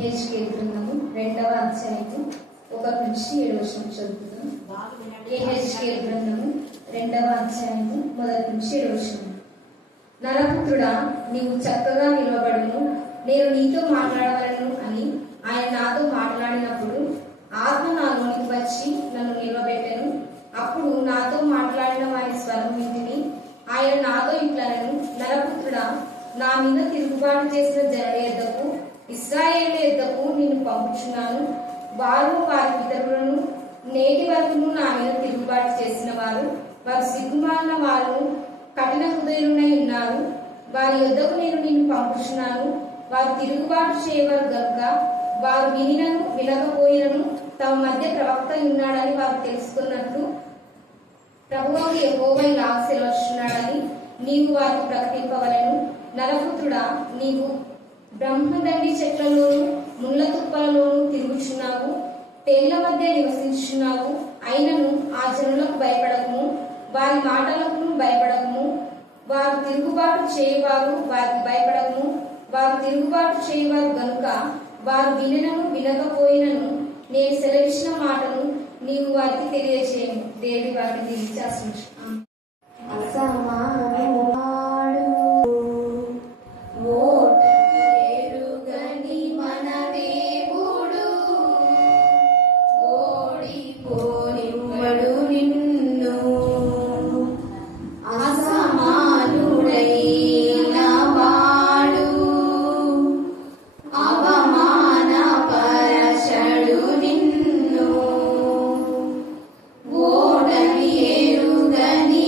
యెహెజ్కేలు గ్రంథము 2వ అధ్యాయము 1 నుంచి 7 వచనం చదువుతున్నాం. యెహెజ్కేలు గ్రంథము 2వ అధ్యాయము 1 నుంచి 7 వచనం. నరపుత్రుడా, నీవు చక్కగా నిలబడును, నేను నీతో మాట్లాడగలను అని ఆయన నాతో మాట్లాడినప్పుడు ఆత్మ నాలోనికి వచ్చి నన్ను నిలబెట్టెను. అప్పుడు నాతో మాట్లాడిన వారి స్వరం వింటిని. ఆయన నాతో ఇట్లనెను, నరపుత్రుడా, నా మీద తిరుగుబాటు చేసిన జనుల యొద్దకు, ఇశ్రాయేలు యొద్దకు నిన్ను పంపుచున్నాను. వారు వారి పితరులను నేటి వరకును నా మీద తిరుగుబాటు చేసిన వారు సిగ్గుమాలిన వారు, కఠిన హృదయులై ఉన్నారు. వారి యొద్దకు నేను నిన్ను పంపుచున్నాను. వారు తిరుగుబాటు చేయవారు గనుక వారు వినినను వినకపోయినను తమ మధ్య ప్రవక్త ఉన్నాడని వారు తెలుసుకున్నట్లు ప్రభువు యెహోవా ఇలా సెలవుచున్నాడని నీవు వారికి ప్రకటింపవలెను. నరపుత్రుడా, నీవు బ్రహ్మదండి చెట్లలోను ముళ్ళ తుప్పలలోను తిరుగుచున్నావు, తేళ్ల మధ్య నివసించుచున్నావు. అయినను ఆ జనులకు భయపడకము, వారి మాటలకు భయపడకము. వారు తిరుగుబాటు చేయవారు, వారికి భయపడకము. వారు తిరుగుబాటు చేయవారు గనుక వారు వినను వినకపోయినను నేను సెలవిచ్చిన మాటను నీవు వారికి తెలియజేయము. దేవుడి వారిని దీవించాల్సి ఓడని ఎరుగని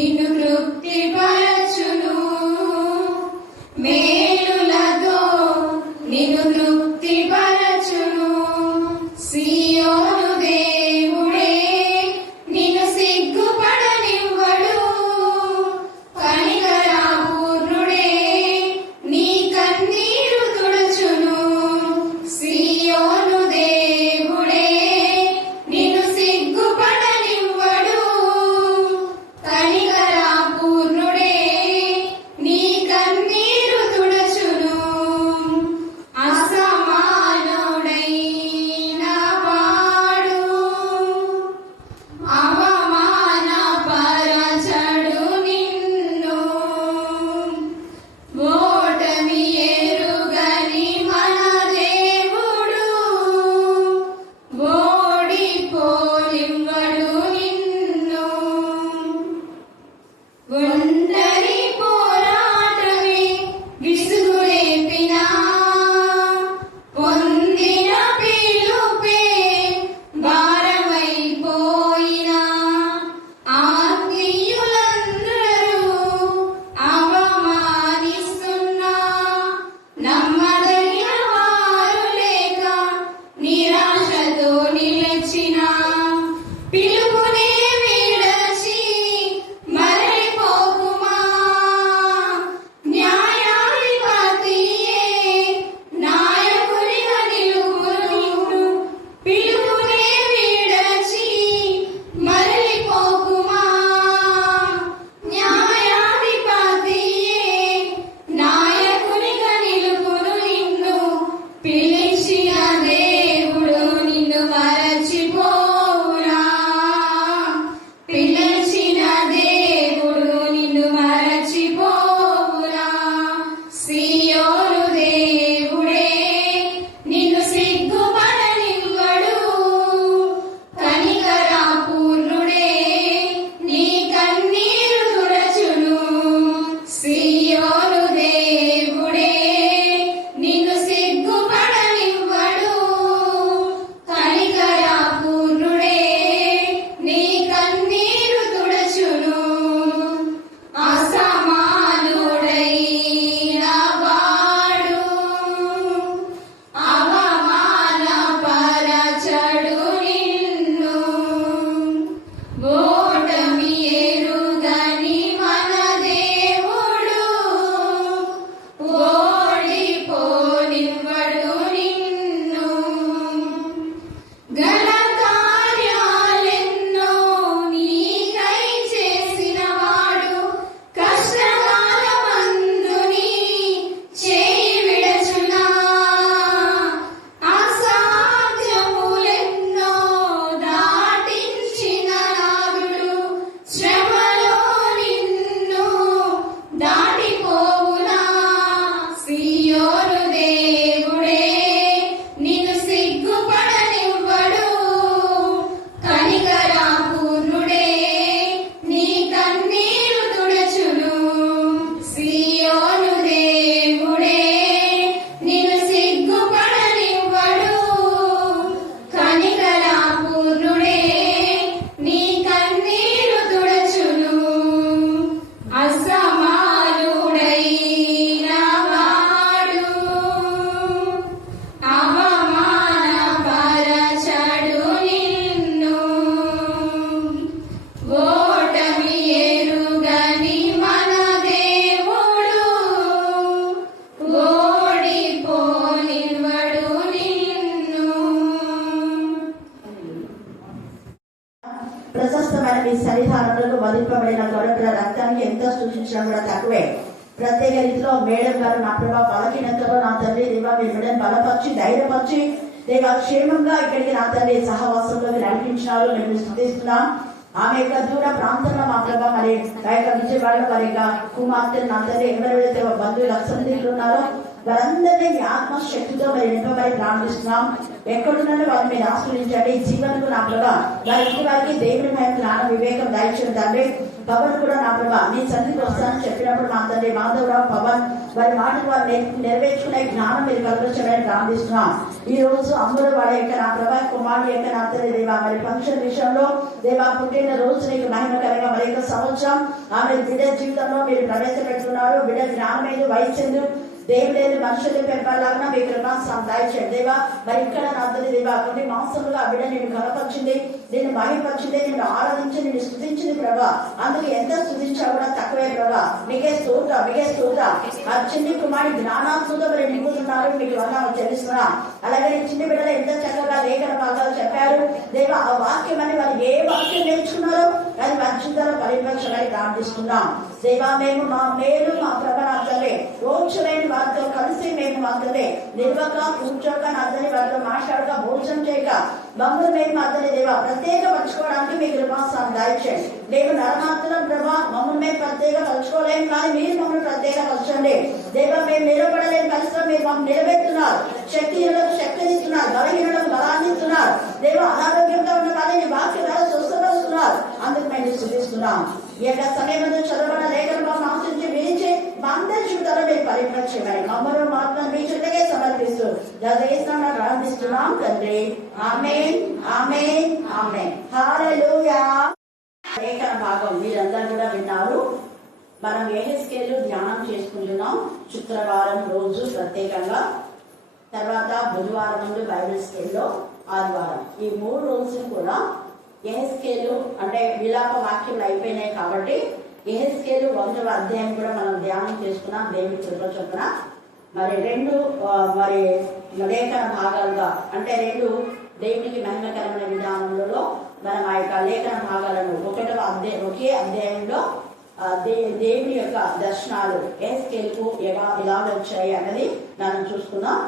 నిన్ను తృప్తిపరచును, మేలులతో నిన్ను తృప్తిపరచును. సియోను దేవుడే నిన్ను సిగ్గుపడనివ్వడు, కనికరపూర్ణుడే నీ కన్నీరు తుడుచును. సియోను దేవుడే నిన్ను సిగ్గుపడనివ్వడు, కనికరపూర్ణుడే నీ కన్నీరు తుడుచును. అసమానుడైన వాడు అవమానపరచడు నిన్ను, ఓటమి ఎరుగని మన దేవుడు ఓడిపోనివ్వడు నిన్ను. ఒంటరి పోరాటమే విసుగులేపినా, పొందిన పిలుపే భారమైపోయినా, ఆత్మీయులందరూ అవమానిస్తున్నా, నమ్మదగిన వారు లేక నిరాశతో నిలిచిన, పిలుపునే విడచి మరలిపోకుమా. న్యాయాధిపతియే నాయకునిగా నిలుపును, పిలుపునే విడచి మరలిపోకుమా. న్యాయాధిపతియే నాయకునిగా నిలుపును నిన్ను, పిలిచిన దేవుడు నిన్ను మరచిపోవునా. పిలిచిన దేవుడు నిన్ను మరచిపోవునా. సియోను దేవుడే నిన్ను సిగ్గుపడనివ్వడు, కనికరపూర్ణుడే నీ కన్నీరు తుడచును. సియోను దేవుడే నిన్ను సిగ్గుపడనివ్వడు, కనికరపూర్ణుడే నీ కన్నీరు తుడచును. అసమానుడైన వాడు అవమానపరచడు నిన్ను, ఓటమి ఎరుగని మన దేవుడు ఓడిపోనివ్వడు నిన్ను. ఘన కార్యాలెన్నో నీకై చేసినవాడు, కష్టకాలమందు నీ చేయి విడచునా. అసాధ్యములెన్నో దాటించిన నాదుడు, శ్రమలో నిన్ను దాటిపోవునా. సియోను దేవుడే నిన్ను సిగ్గుపడనివ్వడు, కనికరపూర్ణుడే నీ కన్నీరు తుడచును. సియోను దేవుడే నిన్ను సిగ్గుపడనివ్వడు, కనికరపూర్ణుడే నీ కన్నీరు తుడచును. అసమానుడైన వాడు అవమానపరచడు నిన్ను, ఓటమి ఎరుగని మన దేవుడు ఓడిపోనివ్వడు నిన్ను. ప్రశస్తమైన మీ సన్నిధానంలో వధింపబడిన గొర్రెల రక్తానికి ఎంత సూచించడం కూడా తక్కువే. ప్రత్యేక రీతిలో మేడం గారు నా ప్రభావ బలహీనతలో నా తండ్రి దేవా మీ బిడ్డను బలపరిచి ధైర్యపరిచి దేవా క్షేమంగా ఇక్కడికి నా తండ్రి సహవాసంలోకి నడిపించినారు. నేను స్తుతిస్తున్నాం. ఆమె యొక్క దూర ప్రాంతంలో మా ప్రభావ మరి ఆ యొక్క విజయవాడలో వారి యొక్క కుమార్తె నా తండ్రి ఎవరెవరైతే బంధువులు సన్నిధిలో ఉన్నారో వారందరినీ మీ ఆత్మశక్తితో మరి నింపబడి ప్రార్థిస్తున్నాం. ఎక్కడున్నారో వారిని మీరు ఆశ్రయించండి. జీవనకు నా ప్రభా వారి ఇంటి వారికి దేవుని భయం, జ్ఞానం, వివేకం దయచేయండి తండ్రి. పవన్ కూడా నా ప్రభా నీ సన్నిధికి వస్తానని చెప్పినప్పుడు మా తండ్రి మాధవరావు, పవన్ వారి మాటలు వారు నెరవేర్చుకునే జ్ఞానం మీరు కలుగొచ్చమని ప్రార్థిస్తున్నాం. ఈ రోజు అమ్ముడు వాడి యొక్క నా ప్రభా కుమారుడు యొక్క నా తండ్రి దేవా మరి ఫంక్షన్ విషయంలో దేవా పుట్టిన రోజు నీకు మహిమకరంగా మరి యొక్క సంవత్సరం ఆమె బిడ్డ జీవితంలో మీరు ప్రవేశపెడుతున్నారు. బిడ్డ జ్ఞానమైన వయస్సు దేవుడు మనుషులు పెంపాలన్నా మీ కృపా దయచేయండి దేవా. మరి ఇక్కడ నా తండ్రి దేవా కొన్ని మాసములుగా బిడ్డ నేను కనపరిచింది, నేను మహిమపరిచింది, నేను ఆరాధించి నేను స్థుతించింది ప్రభా. అందుకు ఎంత స్థుతించా కూడా తక్కువే ప్రభా. మీకే స్తోత్ర, మీకే స్తోత్ర. ఆ చిన్ని కుమారి జ్ఞానాంశంతో మరి నింపుతున్నారు, మీకు వందనాలు చెల్లిస్తున్నా. అలాగే చిన్ని బిడ్డలు ఎంత చక్కగా లేఖన భాగాలు చెప్పారు దేవా. ఆ వాక్యం అని వారు ఏ వాక్యం నేర్చుకున్నారో అది మంచితలో పరిపక్షమై ప్రార్థిస్తున్నాం దేవా. మేము మా మేలు మా ప్రభావంతలే రోజులైన వారితో కలిసి మేము మాత్రమే నిల్వక కూర్చోక నాతని వారితో మాట్లాడక భోజనం చేయక మమ్మల్ని మేము మాత్రమే దేవా ప్రత్యేక పరచుకోవడానికి మీ కృపాసాన్ని దయచేయండి. మేము నరమాత్రం ప్రభా మమ్మల్ని మేము ప్రత్యేక పరచుకోలేము, కానీ మీరు మమ్మల్ని ప్రత్యేక పరచండి దేవా. మేము నిలబడలేని పరిస్థితుల్లో మీరు మమ్మల్ని నిలబెడుతున్నారు, శక్తిహీనులకు శక్తినిస్తున్నారు, బలహీనులకు బలాన్ని ఇస్తున్నారు దేవా. అనారోగ్యంగా ఉన్న వాళ్ళని వాక్య ద్వారా స్వస్థపరుస్తున్నారు. అందుకు మేము సూచిస్తున్నాం. ఈ యొక్క సమయంలో చదవబడిన లేఖను ఆశించి విరించి మా అందరి జీవితాల్లో మీరు పరిపక్షమని మమ్మల్ని మాత్రం మీ చుట్టకే సమర్పిస్తూ జగేస్తున్నాం ప్రారంభిస్తున్నాం తండ్రి. ఆమేన్, ఆమేన్, ఆమేన్. హల్లెలూయా. లేఖన భాగం మీరందరూ కూడా విన్నారు. మనం యెహెజ్కేలు ధ్యానం చేసుకుంటున్నాం శుక్రవారం రోజు ప్రత్యేకంగా, తర్వాత బుధవారం ముందు బైబిల్ స్కేల్లో, ఆదివారం ఈ 3 రోజులు కూడా యెహెజ్కేలు అంటే విలాప వాక్యములు అయిపోయినాయి కాబట్టి యెహెజ్కేలు 1వ అధ్యాయం కూడా మనం ధ్యానం చేసుకున్నాం దేవుడి కృప చొప్పున. మరి 2 మరి లేఖన భాగాలుగా అంటే 2 దేవునికి మహిమకరమైన విధానంలో మనం ఆ యొక్క లేఖన భాగాలను 1వ అధ్యాయం ఒకే అధ్యాయంలో దేవుని యొక్క దర్శనాలు యెహెజ్కేలుకు ఎలా వచ్చాయి అన్నది మనం చూసుకున్నాం.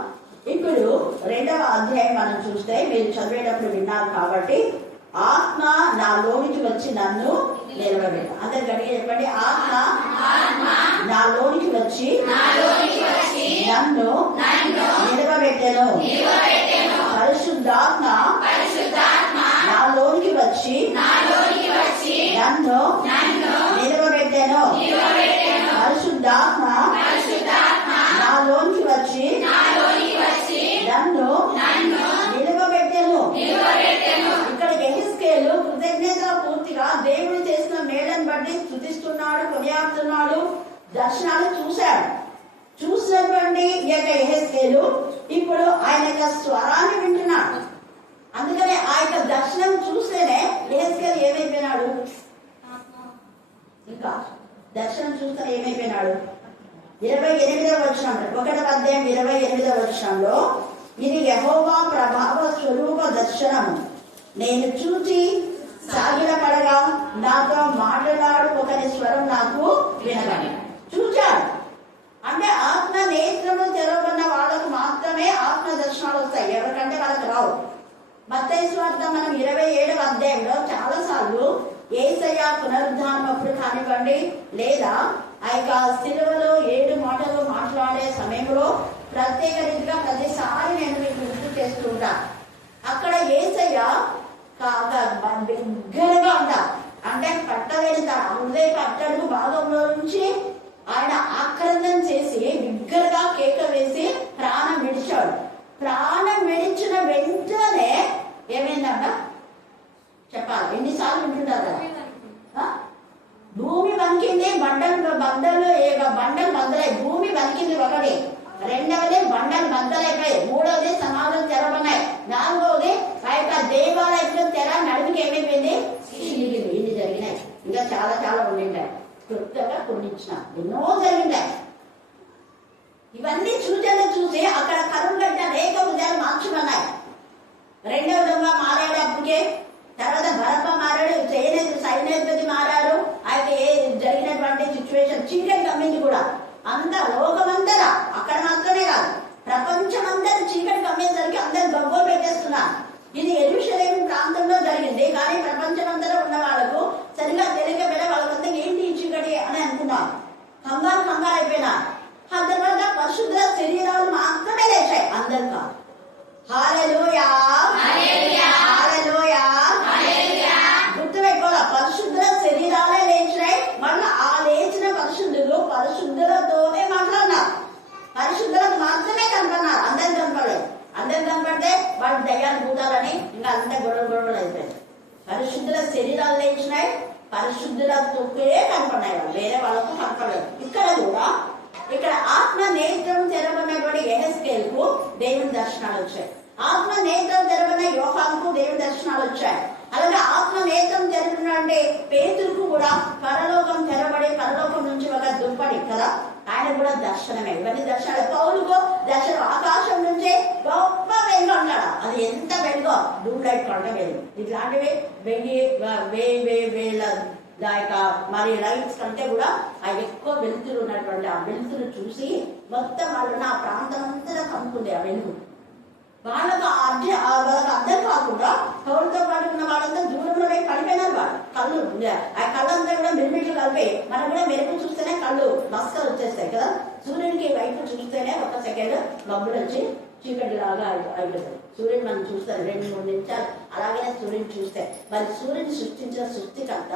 ఇప్పుడు 2వ అధ్యాయం మనం చూస్తే మీరు చదివేటప్పుడు విన్నారు కాబట్టి ఆత్మ నాలోనికి వచ్చి నన్ను నిలవబెట్టు. అందరు గట్టిగా చెప్పండి. ఆత్మ నాలోనికి వచ్చి నన్ను నిలవబెట్టెను. పరిశుద్ధాత్మ నాలోనికి వచ్చి నన్ను నిలవబెట్టెను. పరిశుద్ధాత్మ నాలోనికి వచ్చి నన్ను నిలవబెట్టెను. ఇక్కడ యెహెజ్కేలు కృతజ్ఞత పూర్తిగా దేవుడు చేసిన మేళను బట్టి స్తుతిస్తున్నాడు, కొనియాడుతున్నాడు. దర్శనాలు చూసినటువంటి ఈ యొక్క యెహెజ్కేలు ఇప్పుడు ఆయన యొక్క స్వరాన్ని వింటున్నాడు. అందుకనే ఆ యొక్క దర్శనం చూస్తేనే యెహెజ్కేలు ఏమైపోయినాడు, ఇంకా దర్శనం చూస్తే ఏమైపోయినాడు. 28వ వచనంలో 1వ అధ్యాయం 28వ వచనంలో ఇది యెహోవా ప్రభావ స్వరూప దర్శనము. నేను చూచి సాగిలపడగా నాతో మాట్లాడు ఒకరి స్వరం నాకు వినబడి. చూచాడు అంటే ఆత్మ నేత్రము తెరవబడిన వాళ్ళకు మాత్రమే ఆత్మ దర్శనాలు వస్తాయి, ఎవరికంటే వాళ్ళకి రావు. మత్తయి సువార్త మనం 27వ అధ్యాయంలో చాలా సార్లు యేసయ్య పునరుద్ధానం అప్పుడు కానివ్వండి, లేదా ఆ యొక్క సిలువలో 7 మాటలు మాట్లాడే సమయంలో ప్రత్యేక రీతిగా ప్రతిసారి నేను మీకు గుర్తు చేస్తూ ఉంటా. అక్కడ యేసయ్య బిగ్గరగా ఉంటారు, అంటే పట్టలేని హృదయ అట్టడుగు భాగంలో నుంచి ఆయన ఆక్రందన చేసి బిగ్గరగా కేక వేసి ప్రాణం విడిచాడు. ప్రాణం విడిచిన వెంటనే ఏమైందంట చెప్పాలి. ఎన్నిసార్లు వింటుంటారు కదా. భూమి వణికింది, బండలు బద్దలై భూమి వణికింది ఒకటి. 2వది బండలు బద్దలైపోయాయి. 3వది సమాధులు తెరవన్నాయి. 4వది ఆ యొక్క దేవాలయంలో తెర నడుముకి ఏమైపోయింది, ఇన్ని జరిగినాయి. ఇంకా చాలా చాలా ఉండింటాయి. క్లుప్తంగా కొన్ని ఇచ్చిన ఎన్నో జరిగింటాయి. ఇవన్నీ చూసి అక్కడ కరువుగడ్డ అనేక ఉదయాలు మార్చుకున్నాయి. 2వ దొంగ మారాడు అప్పటికే, తర్వాత భరప్ప మారాడు, సైన్యాధిపతి మారారు. ఆ యొక్క జరిగినటువంటి సిచ్యువేషన్ చీకటి కమ్మింది కూడా. అంతా లోకమంతరా, అక్కడ మాత్రమే కాదు ప్రపంచమంతా చీకటి కమ్మేసరికి అందరు గబ్బోలు పెట్టేస్తున్నారు. ఇది యెరూషలేము ప్రాంతంలో జరిగింది, కానీ ప్రపంచమంతలో ఉన్న వాళ్ళకు సరిగా తెలియకపోయినా వాళ్ళకంతా ఏంటి ఈ చీకటి అని అనుకున్నారు. కంగారు అయిపోయినారు. ఆ తర్వాత పరిశుద్ధ శరీర పరిశుద్ధులకే కనపడినాయి, వేరే వాళ్ళకు కనపడలేదు. ఇక్కడ ఆత్మ నేత్రం తెరవనటువంటి యెహెజ్కేలుకు దేవుని దర్శనాలు వచ్చాయి. ఆత్మ నేత్రం తెరవన యోహానుకు దేవుని దర్శనాలు వచ్చాయి. అలాగే ఆత్మ నేత్రం తెరవనంటే పేతురుకు కూడా పరలోకం తెరబడి పరలోకం నుంచి ఒక దుప్పటి కదా, ఆయన కూడా దర్శనమే. ఇవన్నీ దర్శనాలు. పౌలుకు దర్శనం ఆకాశం నుంచే గొప్ప వెలుగు అన్నాడు. అది ఎంత వెలుగో, డూమ్ లైట్ కొండ వెలుగు. ఇట్లాంటివి వేల దాకా మరి లైట్స్ కంటే కూడా ఆ ఎక్కువ వెలుతురు ఉన్నటువంటి ఆ వెలుతురు చూసి మొత్తం వాళ్ళని ఆ ప్రాంతం అంతా కనుక్కుంది ఆ వెలుగు. వాళ్ళకు అర్థం కాకుండా పౌరులతో పాటు ఉన్న వాళ్ళంతా దూరంలో పడిపోయినారు. వాళ్ళు కళ్ళు ఆ కళ్ళంతా కూడా మిరుమిట్లు కలిపి మనం కూడా మెరుపు చూస్తేనే కళ్ళు మస్కలు వచ్చేస్తాయి కదా. సూర్యునికి వైపు చూస్తేనే ఒక సెకండ్ మబ్బులు వచ్చి చీకటి లాగా అయిపోతాయి. సూర్యుని మనం చూస్తాం 2-3 నిమిషాలు అలాగే సూర్యుని చూస్తే మరి సూర్యుని సృష్టించిన సృష్టికర్త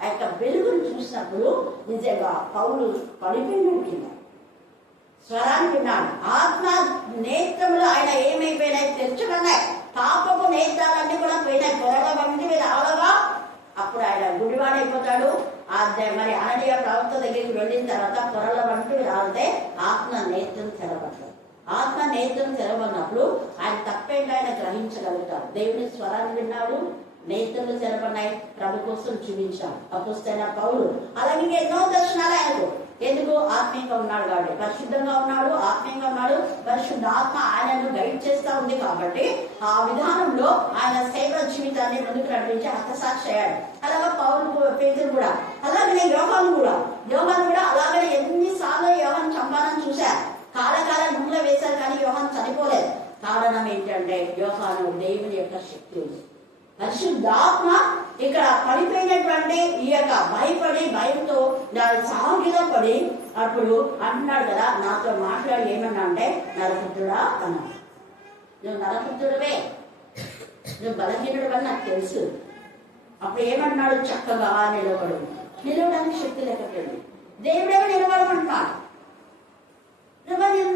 ఆ యొక్క వెలుగును చూసినప్పుడు నిజంగా పౌలు పడిపోయిన కింద స్వరాన్ని విన్నాడు. ఆత్మ నేత్రములు ఆయన ఏమైపోయినాయి, తెరుచుకున్నాయి. పాపపు నేత్రాలన్నీ కూడా పోయినాయి. పొరగా వంటి మీద ఆవగా అప్పుడు ఆయన గుడివాడైపోతాడు. మరి అననీయ ప్రవక్త దగ్గరికి వెళ్ళిన తర్వాత పొరల వంటి రాలితే ఆత్మ నేత్రం తెరవట్లేదు. ఆత్మ నేత్రం తెరవన్నప్పుడు ఆయన తప్పేంటి ఆయన గ్రహించగలుగుతాడు. దేవుని స్వరాన్ని విన్నాడు, నేత్రులు తెరవన్నాయి, ప్రభు కోసం చూపించాడు అపోస్తలుడైన పౌలు. అలాగే ఎన్నో దర్శనాలు ఆయనకు. ఎందుకు? ఆత్మీయంగా ఉన్నాడు కాబట్టి, పరిశుద్ధంగా ఉన్నాడు, ఆత్మీయంగా ఉన్నాడు. పరిశుద్ధ ఆత్మ ఆయనను గైడ్ చేస్తా ఉంది కాబట్టి ఆ విధానంలో ఆయన సేవ జీవితాన్ని ముందుకు నడిపించి హతసాక్షి అయ్యాడు. అలాగే పౌలు పేతురు కూడా, అలాగనే యోహాను కూడా అలాగనే ఎన్నిసార్లు యోహాను చంపాలని చూశారు. కాలకాల నూనె వేశారు కానీ యోహాను చనిపోలేదు. కారణం ఏంటంటే యోహాను దేవుని యొక్క శక్తి ఉంది. పరిశుద్ధాత్మ ఇక్కడ పడిపోయినటువంటి ఈ యొక్క భయంతో సాగిలో పడి అప్పుడు అంటున్నాడు కదా, నాతో మాట్లాడి ఏమన్నా అంటే నరపుత్రుడా అన్నాడు. నువ్వు నరపుత్రుడవే, నువ్వు బలహీనుడు అని నాకు తెలుసు. అప్పుడు ఏమంటున్నాడు? చక్కగా నిలవడానికి శక్తి లేకపోయింది. దేవుడేమో నిలబడమంటున్నాడు.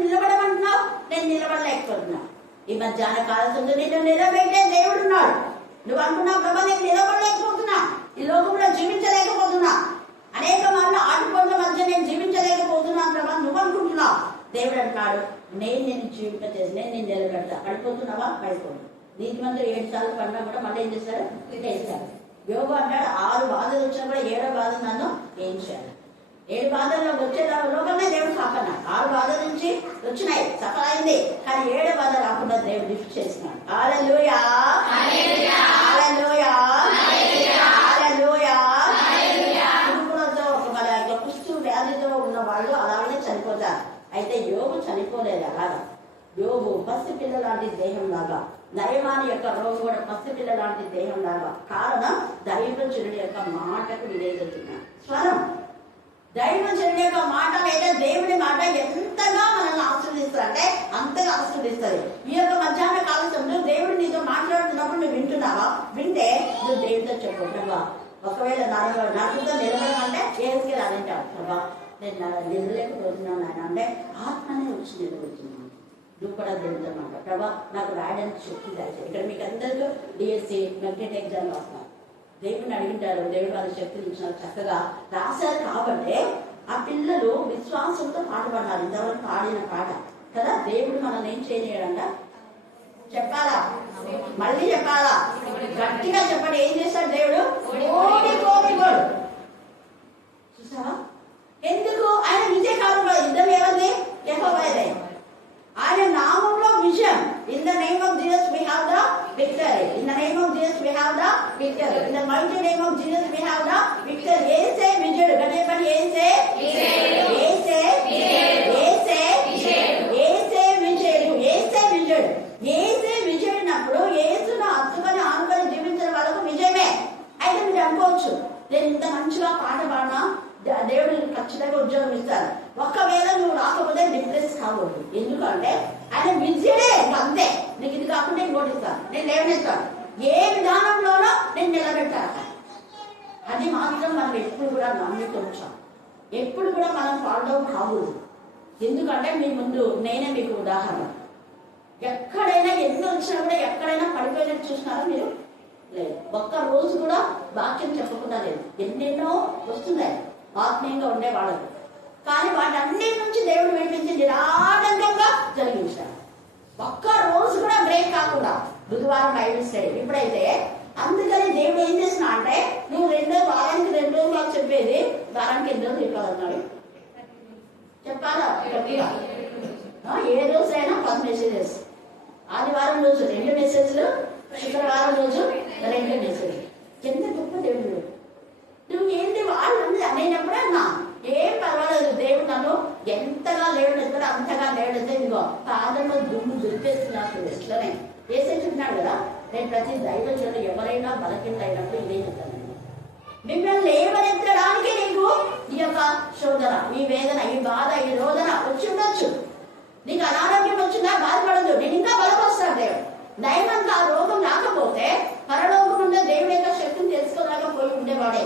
నిలబడమంటున్నావు, నేను నిలబడలేకపోతున్నా. ఈ మధ్యాహ్న కాలంలో నిన్ను నిలబెట్టే దేవుడున్నాడు. నువ్వు అనుకున్నావు ప్రభా నేను నిలబడలేకపోతున్నా, ఈ లోకంలో జీవించలేకపోతున్నా, అనేక మార్లు ఆటుకోట్ల మధ్య నేను జీవించలేకపోతున్నా ప్రభా నువ్వు అనుకుంటున్నావు. దేవుడు అంటున్నాడు నేను నిన్ను జీవింపచేసి నేను నిన్ను నిలబెడతా. పడిపోతున్నావా? పడిపోదు. నీతి మంది 7 సార్లు పడినా కూడా మళ్ళీ ఏం చేస్తారు? లేస్తారు. యోగు అంటాడు 6 బాధలు వచ్చినా కూడా 7వ బాధ నన్ను ఏం చేయాలి. 7 బాధల్లో వచ్చే లోపలనే దేవుడు కాపన్నాడు. 6 బాధల నుంచి వచ్చినాయి, సఫలైంది. కానీ 7వ బాధ రాకుండా దేవుడు లిఫ్ట్ చేసినాడు. హల్లెలూయా, హల్లెలూయా, హల్లెలూయా, హల్లెలూయా. కుటుంబంతో కుష్టు వ్యాధితో ఉన్న వాళ్ళు అలాగే చనిపోతారు. అయితే యోగు చనిపోలేదు. అలాగా యోగు పసిపిల్ల లాంటి దేహం లాగా, నయమాని యొక్క రోగం కూడా పసిపిల్ల లాంటి దేహం లాగా. కారణం దైవజనుడి యొక్క మాటకు విధేయతున్నాడు. స్వరం దైవజనుడి యొక్క మాట లేదా దేవుడి మాట ఎంతగా మనల్ని ఆశీర్వదిస్తారు అంటే అంతగా ఆశీర్వదిస్తుంది. ఈ యొక్క మధ్యాహ్న కాల సమయంలో దేవుడు నీతో మాట్లాడుతున్నప్పుడు నువ్వు వింటున్నావా? వింటే నువ్వు దేవుడితో చెప్పు ప్రభా ఒకవేళ నాకుతో నిలబడమంటే ఏసుకి రాదంటావు. ప్రభా నేను నిలలేకపోతున్నాను ఆయన అంటే ఆత్మనే వచ్చి నిలబడుతున్నాను. నువ్వు కూడా దేవుడితో మాట ప్రభా నాకు రాయడానికి శక్తి దాచారు. ఇక్కడ మీకు అందరికీ డిఎస్సి మెట్రిక్ ఎగ్జామ్ రాస్తున్నారు. దేవుడిని అడిగింటారు, దేవుడు వాళ్ళ శక్తిని ఇచ్చినారు, చక్కగా రాశారు. కాబట్టి ఆ పిల్లలు విశ్వాసంతో పాట పడ్డారు. ఇంతవరకు పాడిన పాట కదా. దేవుడు మనల్ని ఏం చేయలేడంట చెప్పాలా? మళ్ళీ చెప్పాలా? గట్టిగా చెప్పండి. ఏం చేశాడు దేవుడు? కోపికోడు చూసావా? ఎందుకు? ఆయన విజయకాలంలో యుద్ధం ఏమంది? యెహోవాదే. ఆయన నామంలో విజయం. In the name of Jesus we have the victory. In the name of Jesus we have the victory. In the mighty name of Jesus we have the victory. ఏసే విజయుడు. గణేపని ఏసే విజయుడు. ఏసే విజయుడు. ఏసే విజయుడు. ఏసే విజయుడు. ఏసే విజయుడు. ఏసే విజయుడినప్పుడు యేసును హత్తుకొని ఆనుకొని జీవించిన వాళ్ళకు విజయమే. అయితే మీరు అనుకోవచ్చు నేను ఇంత మంచిగా పాట పాడినా దేవుడు ఖచ్చితంగా ఉద్యోగం ఇస్తారు. ఒకవేళ నువ్వు రాకపోతే డిప్రెస్ కావద్దు. ఎందుకంటే ఆయన విజయుడే. అంతే. నీకు ఇది కాకుండా నేను ఓటిస్తాను, నేను లేవనిస్తాను, ఏ విధానంలోనో నేను నిలబెట్టాను. అది మాత్రం మనం ఎప్పుడు కూడా నమ్ముకొచ్చాం. ఎప్పుడు కూడా మనం ఫాల్ డౌన్ కాకూడదు. ఎందుకంటే మీ ముందు నేనే మీకు ఉదాహరణ. ఎక్కడైనా ఎన్ని వచ్చినా కూడా ఎక్కడైనా పడిపోయినట్టు చూసినారా మీరు? లేదు. ఒక్క రోజు కూడా వాక్యం చెప్పకుండా లేదు. ఎన్నెన్నో వస్తున్నాయి ఆత్మీయంగా ఉండేవాళ్ళు, కానీ వాటన్నిటి నుంచి దేవుడు వినిపించి నిరాడంగా జరిగించాడు. ఒక్క రోజు కూడా బ్రేక్ కాకుండా బుధవారం బైబిల్ స్టడీ. ఇప్పుడైతే అందుకని దేవుడు ఏం చేసినా అంటే, నువ్వు వారానికి 2 రోజులు నాకు చెప్పేది, వారానికి 2 రోజులు చెప్పాలన్నాడు. చెప్పాలా? ఏ రోజైనా 10 మెసేజెస్, ఆదివారం రోజు 2 మెసేజ్లు, శుక్రవారం రోజు 2 మెసేజ్. ఎంత గొప్ప దేవుడు! నువ్వు ఏంటి వాళ్ళు అనేటప్పుడే అన్నా ఏం పర్వాలేదు, దేవుడు నన్ను ఎంతగా లేవనెత్తాడు అంతగా లేవనెత్తే. ఇదిగో పాదంలో దుమ్ము దులిపేస్తున్నారు. ఇట్లనే వేసే చెప్తున్నాడు కదా, నేను ప్రతి దైవజనులు ఎవరైనా బలహీనైనప్పుడు ఇదే చెప్తాను, మిమ్మల్ని లేవనెత్తడానికి నీకు ఈ యొక్క శోధన, ఈ వేదన, ఈ బాధ, ఈ రోదన వచ్చి ఉండొచ్చు. నీకు అనారోగ్యం వచ్చిందా, బాధపడదు, నేను ఇంకా బలపరుస్తాను దేవుడు. దైవంతో ఆ రోగం రాకపోతే పరలోకం ఉండే దేవుడి యొక్క శక్తిని తెలుసుకోలేకపోయి ఉండేవాడే.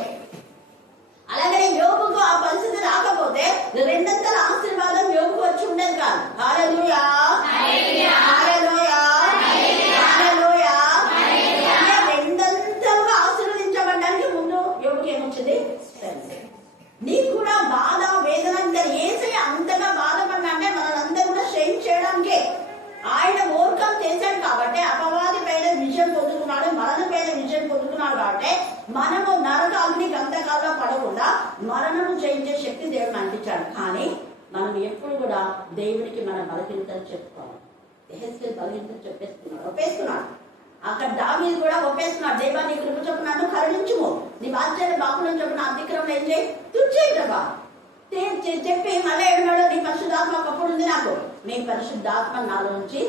అలాగే యోగుకు ఆ పరిస్థితి రాకపోతే 2 ఆశీర్వాదం యోగుకు వచ్చి ఉండేది కాదు. హల్లెలూయా, హల్లెలూయా, హల్లెలూయా. 2 ఆశీర్వదించబడడానికి ముందు యోగుకి ఏమొచ్చింది? నీకు కూడా బాధ, వేదన, ఏసయ్య అంతగా బాధపడ్డా అంటే మనందరూ కూడా షేమ్ చేయడానికే. ఆయన ఓవర్కమ్ చేశాడు కాబట్టి, అపవాది పైన విజయం పొందుకున్నాడు, మరణ పైన విజయం పొందుకున్నాడు కాబట్టి మనము నరకాగ్ని గంతకాల్లో పడకుండా మరణము జయించే శక్తి దేవుడు అందించాడు. కానీ మనం ఎప్పుడు కూడా దేవుడికి మన బలహీనతలు చెప్పుకోవాలి. యెహెజ్కేలు బలహీనతలు ఒప్పేస్తున్నాడు. అక్కడ దావీదు కూడా ఒప్పేస్తున్నాడు. దేవా, నీ కృప చొప్పున నన్ను కరుణించుము, నీ బాధ్యత బాకులను చొప్పున అతిక్రమం ఏం చేయి, తుడిచేయి ప్రభా చెప్పి మళ్ళీ ఏమన్నాడు? నీ పరిశుద్ధాత్మ ఒకప్పుడు ఉంది నాకు, నీ పరిశుద్ధాత్మ నాలో నుంచి